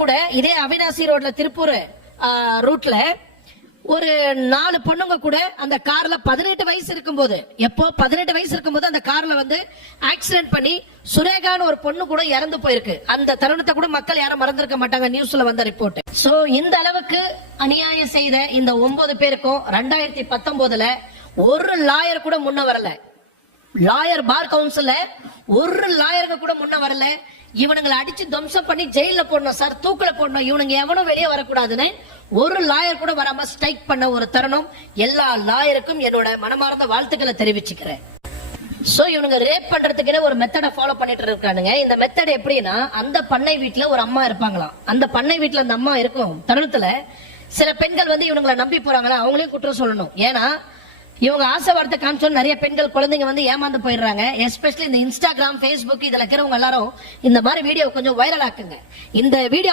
கூட இதே அவினாசி ரோட்ல திருப்பூர் ரூட்ல ஒரு 4 பொண்ணுங்க கூட அந்த கார்ல 18 வயசு இருக்கும்போது, எப்போ 18 வயசு இருக்கும்போது அந்த கார்ல வந்து ஆக்சிடென்ட் பண்ணி சுரேகான்னு ஒரு பொண்ணு கூட இறந்து போயிருக்கு. அந்த தருணத்தை கூட மக்கள் யாரும் மறந்திருக்க மாட்டாங்க, நியூஸ்ல வந்த ரிப்போர்ட். சோ இந்த அளவுக்கு அநியாயம் செய்த இந்த 9 பேருக்கும் 2019ல ஒரு லாயர் கூட முன்ன வரல. லாயர் பார் கவுன்சில்ல ஒரு லாயருங்க கூட முன்ன வரல. இவனுங்களை அடிச்சு துவம்சம் பண்ணி ஜெயில போடணும் சார், தூக்குல போடணும், இவனுங்க எவனும் வெளியே வரக்கூடாதுன்னு ஒரு லாயர் கூட வராம ஸ்ட்ரைக் பண்ண ஒரு தருணம். எல்லா லாயருக்கும் என்னோட மனமார்ந்த வாழ்த்துக்களை தெரிவிச்சுக்கிறேன். சோ இவனுங்க ரேப் பண்றதுக்குன்னு ஒரு மெத்தடை ஃபாலோ பண்ணிட்டு இருக்கானுங்க. இந்த மெத்தட் எப்படின்னா, அந்த பண்ணை வீட்டுல ஒரு அம்மா இருப்பாங்களாம். அந்த பண்ணை வீட்டுல அந்த அம்மா இருக்கும் தருணத்துல சில பெண்கள் வந்து இவனுங்களை நம்பி போறாங்களா, அவங்களையும் குற்றம் சொல்லணும். ஏன்னா இவங்க ஆசை வார்த்தை காமிச்சோன்னு நிறைய பெண்கள் குழந்தைங்க வந்து ஏமாந்து போயிடுறாங்க. எஸ்பெஷலி இந்த இன்ஸ்டாகிராம், பேஸ்புக் இதுல இருக்கிறவங்க எல்லாரும் இந்த மாதிரி வீடியோ கொஞ்சம் வைரல் ஆக்குங்க. இந்த வீடியோ